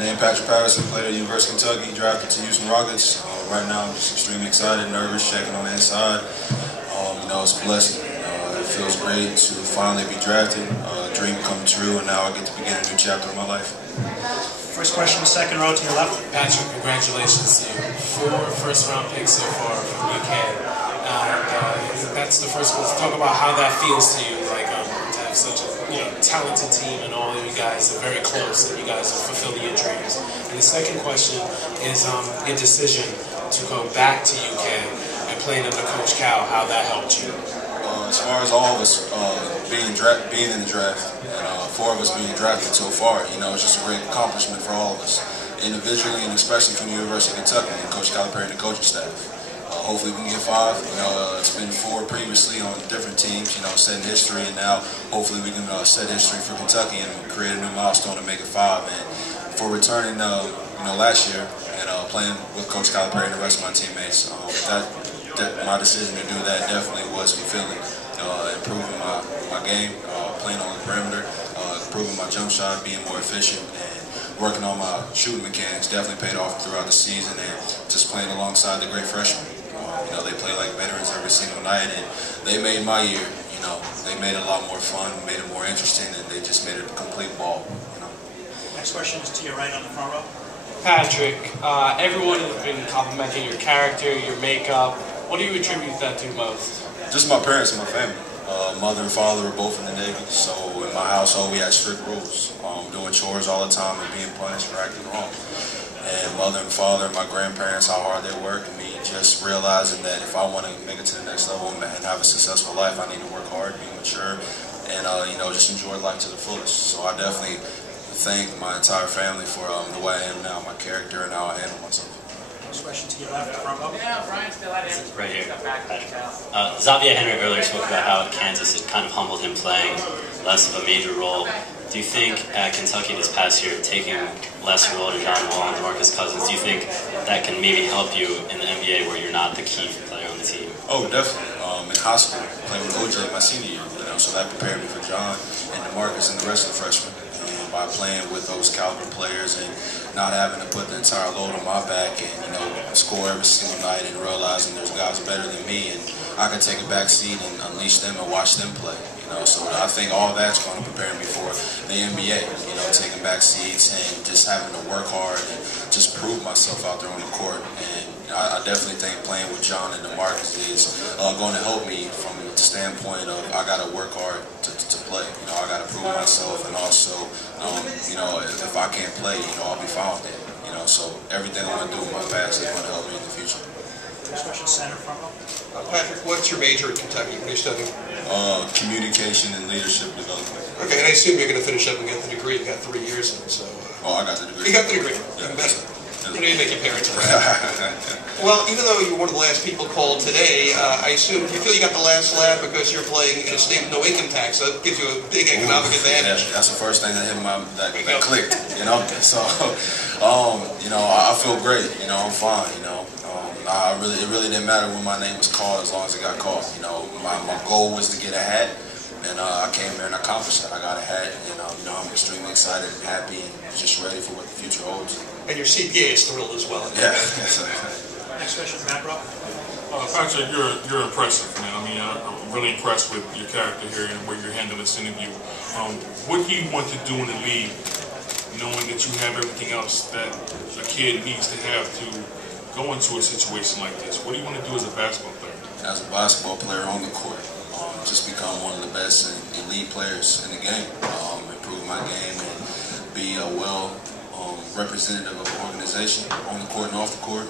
name Patterson, played at University of Kentucky, drafted to Houston Rockets. Right now I'm just extremely excited, nervous, checking on the inside. It's a blessing. It feels great to finally be drafted, a dream come true, and now I get to begin a new chapter of my life. First question, second row to your left. Patrick, congratulations to you. 4 first-round picks so far from UK. That's the first one. Talk about how that feels to you, like to have such a talented team and all of you guys are very close and you guys are fulfilling your dreams. And the second question is your decision to go back to UK and playing under Coach Cal, how that helped you. As far as all of us being in the draft, and 4 of us being drafted so far, it's just a great accomplishment for all of us, individually and especially from the University of Kentucky and Coach Calipari and the coaching staff. Hopefully we can get 5. It's been 4 previously on different teams, setting history, and now hopefully we can set history for Kentucky and create a new milestone to make it 5. And for returning, last year and playing with Coach Calipari and the rest of my teammates, my decision to do that definitely was fulfilling. Improving my game, playing on the perimeter, improving my jump shot, being more efficient, and working on my shooting mechanics definitely paid off throughout the season, and just playing alongside the great freshmen. They play like veterans every single night, and they made my year, they made it a lot more fun, made it more interesting, and they just made it a complete ball. Next question is to your right on the front row. Patrick, everyone has been complimenting your character, your makeup. What do you attribute that to most? Just my parents and my family. Mother and father are both in the Navy, so in my household we had strict rules. Doing chores all the time and being punished for acting wrong. And mother and father, my grandparents, how hard they work, and me just realizing that if I want to make it to the next level and have a successful life, I need to work hard, be mature, and just enjoy life to the fullest. So I definitely thank my entire family for the way I am now, my character, and how I handle myself. Next question to your left, front row. Yeah, Brian still had it. Right here. Xavier Henry earlier spoke about how at Kansas it kind of humbled him playing less of a major role. Do you think at Kentucky this past year, taking less role to John Wall and DeMarcus Cousins, do you think that can maybe help you in the NBA where you're not the key player on the team? Oh, definitely. In high school, playing with OJ my senior year, so that prepared me for John and DeMarcus and the rest of the freshmen. And by playing with those caliber players and not having to put the entire load on my back and score every single night and realizing there's guys better than me and I can take a back seat and unleash them and watch them play. So I think all that's going to prepare me for the NBA. Taking back seats and just having to work hard and just prove myself out there on the court. And I definitely think playing with John and DeMarcus is going to help me from the standpoint of I got to work hard to play. I got to prove myself, and also, if I can't play, I'll be found there. So everything I'm going to do in my past is going to help me in the future. Next question, center front row. Patrick, what's your major at Kentucky? What are you studying? Communication and leadership development. Okay, and I assume you're going to finish up and get the degree. You got 3 years in, so. I got the degree. You got the degree. Yeah. Even better. You make your parents proud. Well, even though you were one of the last people called today, I assume you feel you got the last laugh because you're playing in a state with no income tax. So that gives you a big economic advantage. Yeah, that's the first thing that hit that clicked. So, I feel great. I'm fine. It really didn't matter when my name was called as long as it got called. My goal was to get a hat, and I came here and accomplished that. I got a hat, and I'm extremely excited and happy and just ready for what the future holds. And your CPA is thrilled as well. Yeah. Next question, back row. Patrick, you're impressive, man. I mean, I'm really impressed with your character here and where you're handling this interview. What do you want to do in the league, knowing that you have everything else that a kid needs to have to go into a situation like this? What do you want to do as a basketball player? As a basketball player on the court, just become one of the best and elite players in the game. Improve my game and be a representative of the organization on the court and off the court.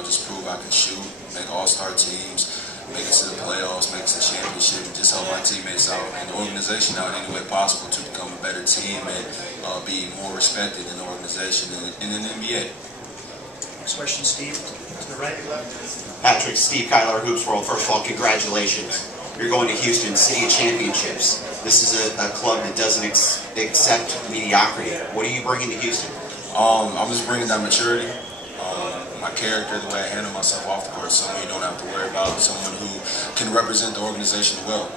Just prove I can shoot, make all-star teams, make it to the playoffs, make it to the championship, and just help my teammates out and the organization out in any way possible to become a better team and be more respected in the organization and in the NBA. Next question, Steve, to the right. Patrick, Steve Kyler, Hoops World. First of all, congratulations. You're going to Houston, City of Championships. This is a club that doesn't accept mediocrity. What are you bringing to Houston? I'm just bringing that maturity, my character, the way I handle myself off the court, someone you don't have to worry about, someone who can represent the organization well.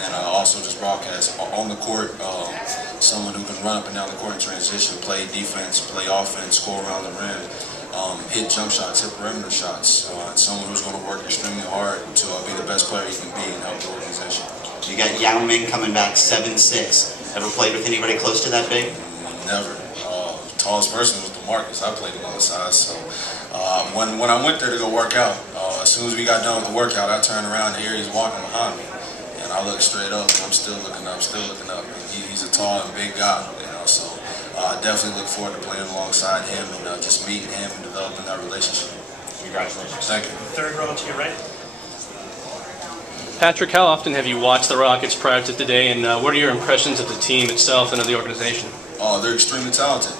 And also just broadcast on the court, someone who can run up and down the court in transition, play defense, play offense, score around the rim, hit jump shots, hit perimeter shots, and someone who's going to work extremely hard to be the best player he can be and help the organization. You got Yao Ming coming back 7'6". Ever played with anybody close to that big? Never. Tallest person was DeMarcus. I played alongside. So when I went there to go work out, as soon as we got done with the workout, I turned around and here he's walking behind me, and I looked straight up, and I'm still looking up, And he's a tall and big guy, So I definitely look forward to playing alongside him and just meeting him and developing that relationship. Congratulations. Thank you. Third row to your right. Patrick, how often have you watched the Rockets prior to today, and what are your impressions of the team itself and of the organization? They're extremely talented,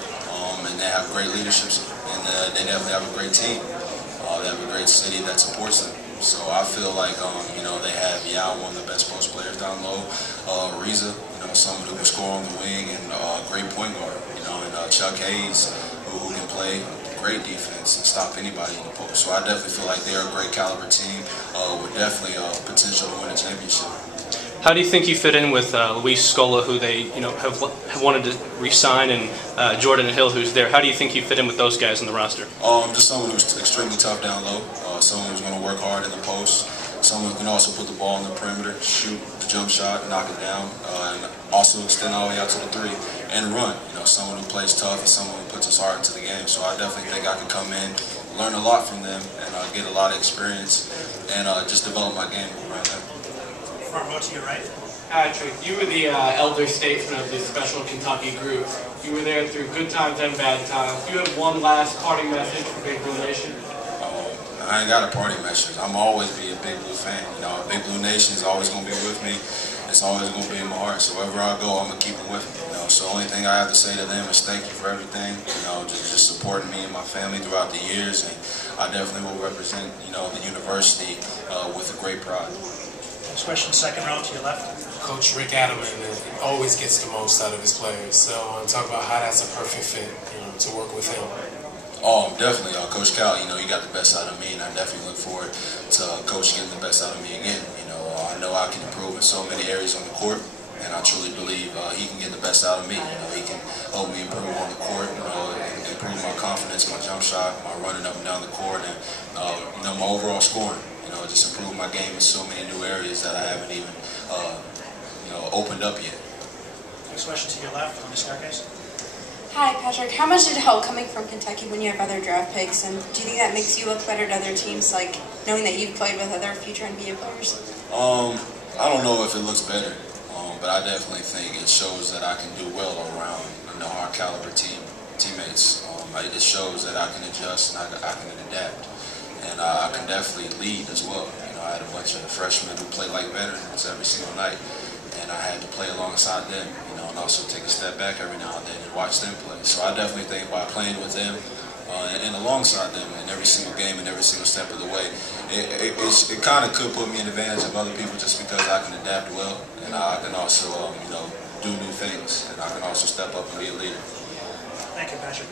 and they have great leadership, and they definitely have a great team. They have a great city that supports them. So I feel like, they have Yao, one of the best post players down low, Reza, someone who can score on the wing, and a great point guard, and Chuck Hayes, who can play great defense and stop anybody in the post. So I definitely feel like they're a great caliber team with definitely potential to win a championship. How do you think you fit in with Luis Scola, who they have wanted to re-sign, and Jordan Hill, who's there? How do you think you fit in with those guys in the roster? Just someone who's extremely tough down low, someone who's going to work hard in the post, someone who can also put the ball in the perimeter, shoot the jump shot, knock it down, and also extend all the way out to the three and run. Someone who plays tough and someone who puts his heart into the game. So I definitely think I can come in, learn a lot from them, and get a lot of experience and just develop my game around them. Front row to your right. Patrick, you were the elder statesman of this special Kentucky group. You were there through good times and bad times. Do you have one last parting message for Big Blue Nation? I ain't got a party message. I'm always be a Big Blue fan. Big Blue Nation is always going to be with me. It's always going to be in my heart. So wherever I go, I'm going to keep them with me. So the only thing I have to say to them is thank you for everything. Just supporting me and my family throughout the years. And I definitely will represent, the university with a great pride. Next question, second row to your left. Coach Rick Adelman always gets the most out of his players. So talk about how that's a perfect fit, to work with him. Definitely. Coach Cal, he got the best out of me, and I definitely look forward to Coach getting the best out of me again. I know I can improve in so many areas on the court, and I truly believe he can get the best out of me. He can help me improve on the court, improve my confidence, my jump shot, my running up and down the court, and my overall scoring. Just improve my game in so many new areas that I haven't even opened up yet. Next question to your left on the staircase. Hi, Patrick. How much did it help coming from Kentucky when you have other draft picks, and do you think that makes you look better to other teams, like knowing that you've played with other future NBA players? I don't know if it looks better, but I definitely think it shows that I can do well around our caliber teammates. It shows that I can adjust and I can adapt, and I can definitely lead as well. I had a bunch of freshmen who played like veterans every single night, and I had to play alongside them, and also take a step back every now and then and watch them play. So I definitely think by playing with them and alongside them in every single game and every single step of the way, it kind of could put me in advantage of other people just because I can adapt well, and I can also do new things, and I can also step up and be a leader. Thank you, Patrick.